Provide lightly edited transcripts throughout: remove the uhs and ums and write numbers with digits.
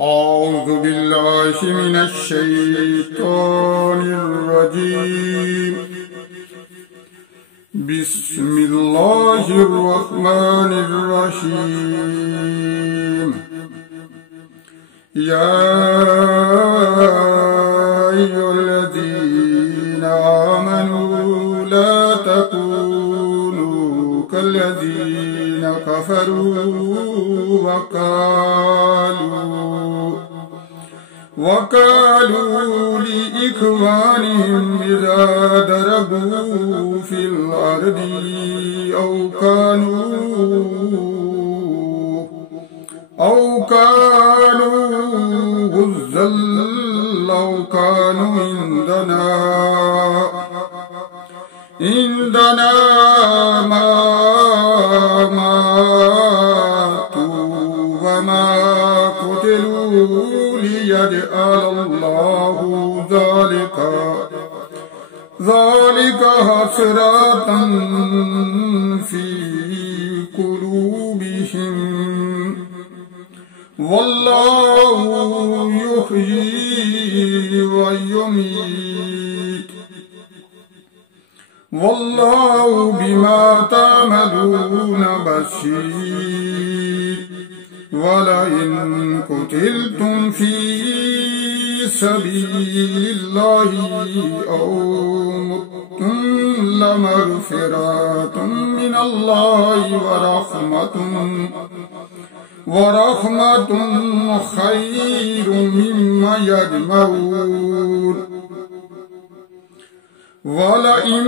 أعوذ بالله من الشيطان الرجيم. بسم الله الرحمن الرحيم. يا أيها الذين آمنوا لا تكونوا كالذين كفروا وقالوا لإخوانهم إذا ضربوا في الأرض أو كانوا غزا لو كانوا عندنا ما ماتوا وما قتلوا ليجعل الله ذلك حسرة في قلوبهم والله يحيي ويميت والله بما تعملون بصير. ولئن قتلتم في سبيل الله أو متم لمغفرة من الله ورحمة خير مما يجمعون. ولئن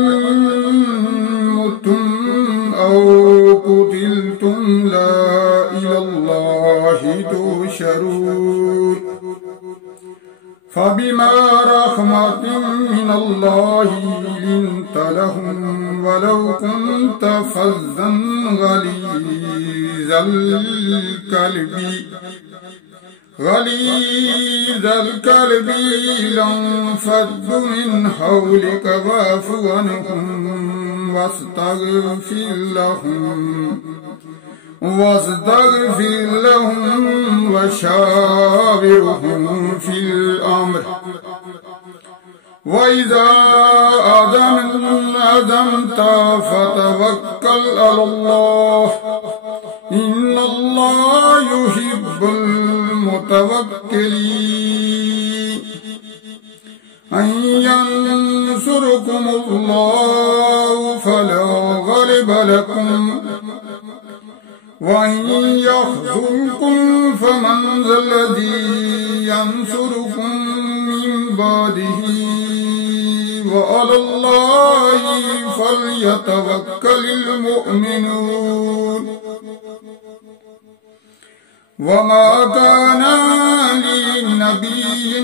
متم أو قتلتم لا إلى الله تحشرون. فبما رحمة من الله لنت لهم ولو كنت فظا غليظ القلب لانفضوا من حولك فاعف عنهم واستغفر لهم وشاورهم في الأمر. وإذا عزمت فتوكل على الله إن الله يحب المتوكلين. أن ينصركم الله فلا غالب لكم وإن يخذلكم فمن ذا الذي ينصركم من بعده وعلى الله فليتوكل المؤمنون. وما كان للنبي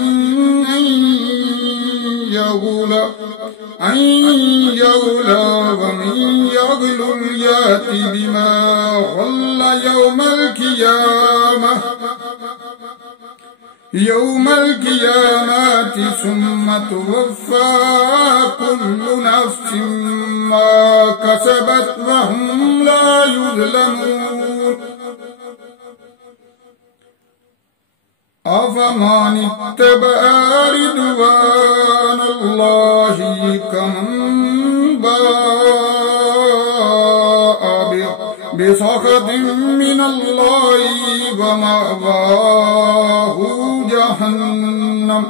أن يغل ومن يغل يأت بما غل يوم القيامة ثم توفى كل نفس ما كسبت وهم لا يظلمون. أفمن اتبع رضوان الله كمن باء بسخط من الله ومأواه جهنم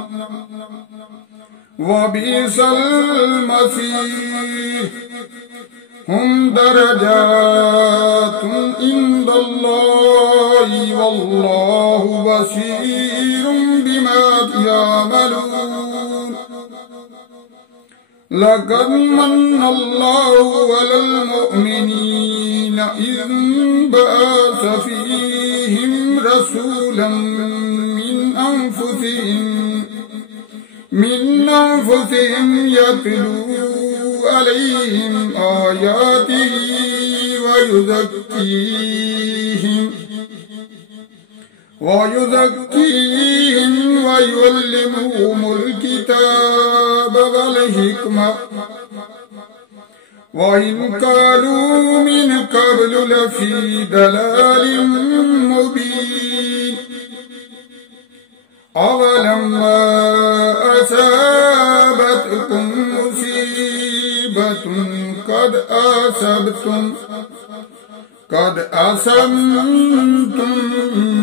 وبئس المصير. هم درجات عند الله والله بصير بما يعملون. لقد من الله على المؤمنين إذ بعث فيهم رسولا من أنفسهم يتلو عليهم آياته ويزكيهم ويعلمهم الكتاب والحكمة وإن كانوا من قبل لفي ضلال مبين أولما أصابتكم مصيبة قد أصبتم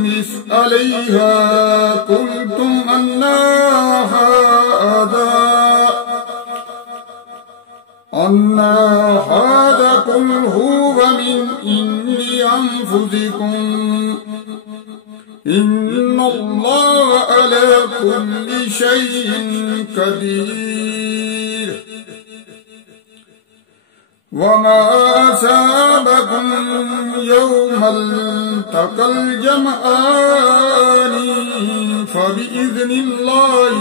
مثليها قلتم أن هذا قل هو من عند أنفسكم إن الله على كل شيء قدير وما أصابكم يوم التقى الجمعان فبإذن الله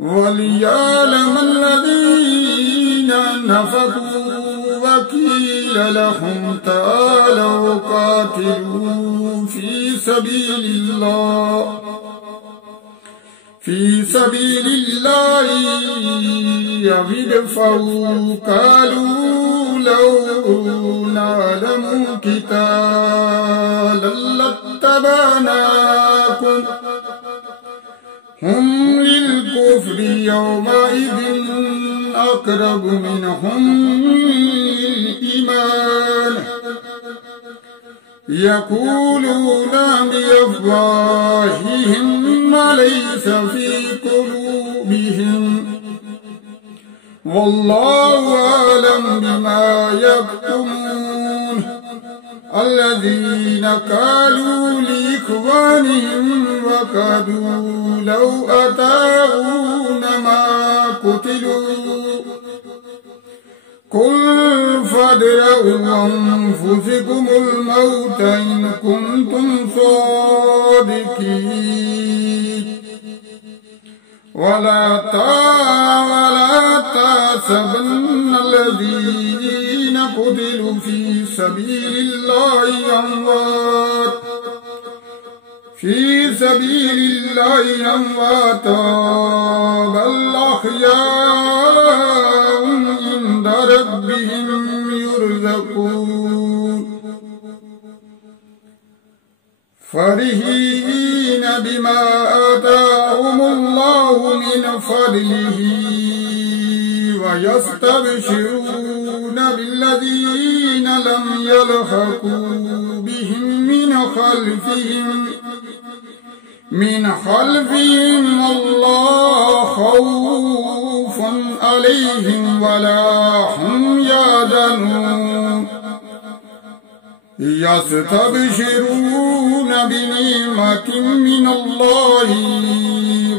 وليعلم الذين نفقوا وقيل لهم تعالوا قاتلوا في سبيل الله أو ادفعوا قالوا لو نعلم قتالا لاتبعناكم هم للكفر يومئذ أقرب منهم للإيمان يقولون بأفواههم ما ليس في قلوبهم والله أعلم بما يكتمون الذين قالوا لإخوانهم وقالوا لو أطاعونا ما قتلوا قل فادرؤوا أنفسكم الموت إن كنتم صادقين ولا تحسبن الذين قتلوا في سبيل الله أمواتا بل أحياء عند ربهم يرزقون فرحين بما آتاهم الله من فضله ويستبشرون بالذين لم يلحقوا بهم من خلفهم الله خوف عليهم ولا هم يحزنون يستبشرون بنعمة من الله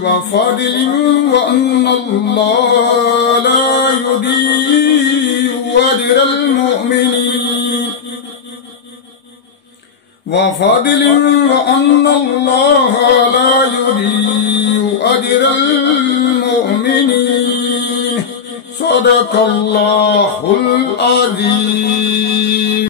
وفضل وأن الله لا يضيع أجر المؤمنين وفضل وأن الله لا يضيع أجر المؤمنين صدق الله العظيم.